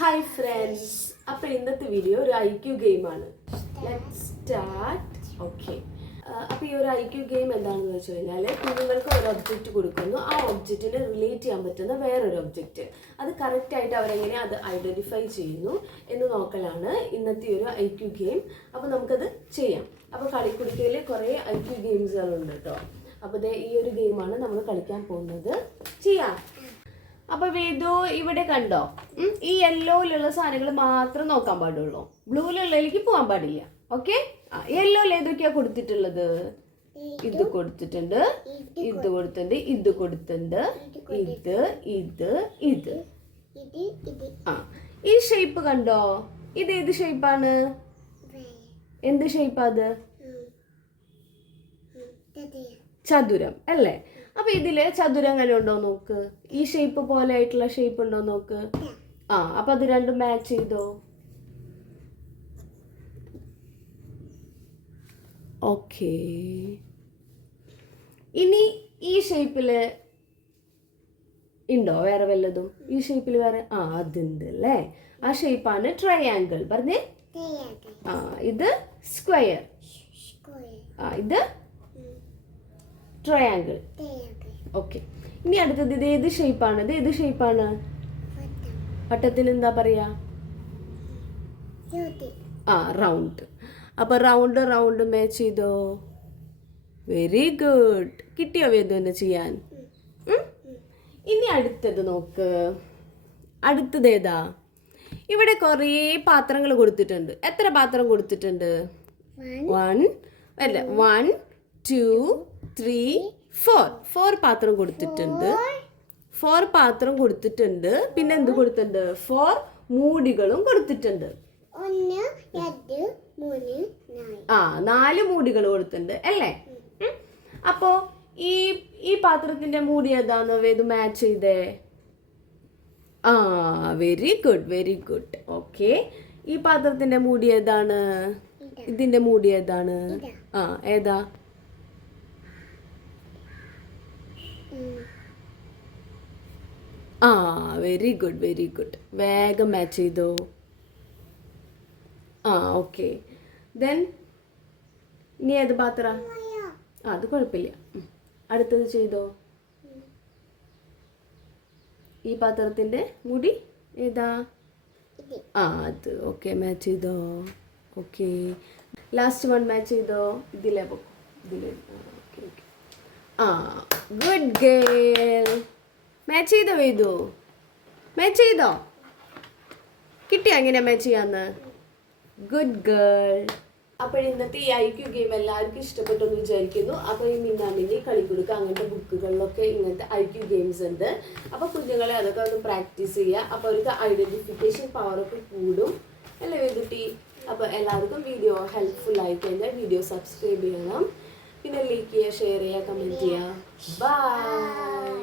Hi friends, അപ്പോൾ ഇന്നത്തെ video ഒരു IQ ഗെയിമാണ്. Let's start. ഓക്കെ, അപ്പോൾ ഈ ഒരു IQ ഗെയിം എന്താണെന്ന് വെച്ച് കഴിഞ്ഞാൽ കുഞ്ഞുങ്ങൾക്ക് ഒരു ഒബ്ജക്റ്റ് കൊടുക്കുന്നു, ആ ഒബ്ജക്റ്റിനെ റിലേറ്റ് ചെയ്യാൻ പറ്റുന്ന വേറൊരു ഒബ്ജക്റ്റ്, അത് കറക്റ്റായിട്ട് അവരെങ്ങനെ അത് ഐഡൻറ്റിഫൈ ചെയ്യുന്നു എന്ന് നോക്കലാണ് ഇന്നത്തെ ഒരു IQ ഗെയിം. അപ്പോൾ നമുക്കത് ചെയ്യാം. അപ്പോൾ കളിക്കുടുക്കയിൽ കുറേ IQ ഗെയിംസുകളുണ്ട് കേട്ടോ. അപ്പോൾ ഈ ഒരു ഗെയിമാണ് നമ്മൾ കളിക്കാൻ പോകുന്നത്. ചെയ്യാം. അപ്പോൾ വേദു ഇവിടെ കണ്ടോ, ഈ യെല്ലോയിലുള്ള സാധനങ്ങൾ മാത്രം നോക്കാൻ പാടുള്ളൂ, ബ്ലൂയിലുള്ളതിലേക്ക് പോകാൻ പാടില്ല. ഓക്കെ, യെല്ലോയിൽ ഏതൊക്കെയാ കൊടുത്തിട്ടുള്ളത്? ഇത് കൊടുത്തിട്ടുണ്ട്, ഇത് കൊടുത്തിട്ടുണ്ട്, ഇത് കൊടുത്തിട്ടുണ്ട്, ഇത് ഇത് ഇത്. ഈ ഷേപ്പ് കണ്ടോ, ഇത് ഏത് ഷേപ്പാണ്? എന്ത് ഷേപ്പാ അത്? ചതുരം അല്ലേ? അപ്പൊ ഇതില് ചതുരം എങ്ങനെ ഉണ്ടോ നോക്ക്, ഈ ഷേപ്പ് പോലെ ആയിട്ടുള്ള ഷേപ്പ് ഉണ്ടോ നോക്ക്. അപ്പൊ അത് രണ്ടും മാച്ച് ചെയ്തോ. ഓക്കെ, ഇനി ഈ ഷേപ്പില് ഉണ്ടോ വേറെ വല്ലതും? ഈ ഷേപ്പിൽ വേറെ അതുണ്ട് അല്ലേ? ആ ഷേപ്പാണ് ട്രയാങ്കിൾ. പറഞ്ഞേ. ഇത് സ്ക്വയർ, ഇത് ട്രയാങ്കിൾ. ഓക്കെ, ഇനി അടുത്തത് ഇത് ഏത് ഷേപ്പാണ്? ഇത് ഏത് ഷേപ്പാണ്? വട്ടത്തിന് എന്താ പറയാ? റൗണ്ട്. അപ്പൊ റൗണ്ട് റൗണ്ട് മാച്ച് ചെയ്തോ. Very good. കിട്ടിയോ വേദന ചെയ്യാൻ? ഇനി അടുത്തത് നോക്ക്. അടുത്തത് ഏതാ? ഇവിടെ കുറേ പാത്രങ്ങൾ കൊടുത്തിട്ടുണ്ട്. എത്ര പാത്രം കൊടുത്തിട്ടുണ്ട്? 1 2 3 4 പാത്രം കൊടുത്തിട്ടുണ്ട്. 4 പാത്രം കൊടുത്തിട്ടുണ്ട്. പിന്നെ എന്ത് കൊടുത്തിട്ടുണ്ട്? 4 മൂടികളും കൊടുത്തിട്ടുണ്ട്. 4 മൂടികൾ കൊടുത്തിട്ടുണ്ട് അല്ലേ? അപ്പോ ഈ പാത്രത്തിന്റെ മൂടി ഏതാന്ന് വേദു മാച്ച് ചെയ്തേ? Very good, very good. Okay, ഈ പാത്രത്തിന്റെ മൂടി ഏതാണ്? ഇതിന്റെ മൂടി ഏതാണ്? ഏതാ? Very good, very good. വേഗം മാച്ച് ചെയ്തോ. ഓക്കെ, ദെൻ ഇനി ഏത് പാത്ര? അത് കുഴപ്പമില്ല. അടുത്തത് ചെയ്തോ. ഈ പാത്രത്തിന്റെ മുടി ഏതാ? അത്. ഓക്കെ, മാച്ച് ചെയ്തോ. ഓക്കെ, ലാസ്റ്റ് വൺ മാച്ച് ചെയ്തോ. ഇതിലെ ഗുഡ് ഗേൾ. മാച്ച് ചെയ്തോ വേദു? മാച്ച് ചെയ്തോ? കിട്ടിയോ എങ്ങനെ മാച്ച് ചെയ്യാന്ന്? Good girl. അപ്പോൾ ഇന്നത്തെ ഈ IQ ഗെയിം എല്ലാവർക്കും ഇഷ്ടപ്പെട്ടു എന്ന് വിചാരിക്കുന്നു. അപ്പോൾ ഈ മിന്നാമിന്നി, കളിക്കുടുക്ക അങ്ങനത്തെ ബുക്കുകളിലൊക്കെ ഇങ്ങനത്തെ IQ ഗെയിംസ് ഉണ്ട്. അപ്പോൾ കുഞ്ഞുങ്ങളെ അതൊക്കെ ഒന്ന് പ്രാക്ടീസ് ചെയ്യുക. അപ്പോൾ അവർക്ക് ഐഡൻറ്റിഫിക്കേഷൻ പവറൊക്കെ കൂടും അല്ലേ വേദുട്ടി? അപ്പോൾ എല്ലാവർക്കും വീഡിയോ ഹെൽപ്ഫുൾ ആയി കഴിഞ്ഞാൽ വീഡിയോ സബ്സ്ക്രൈബ് ചെയ്യണം, പിന്നെ ലൈക്ക് ചെയ്യുക, ഷെയർ ചെയ്യുക, കമൻറ്റ് ചെയ്യുക. ബൈ.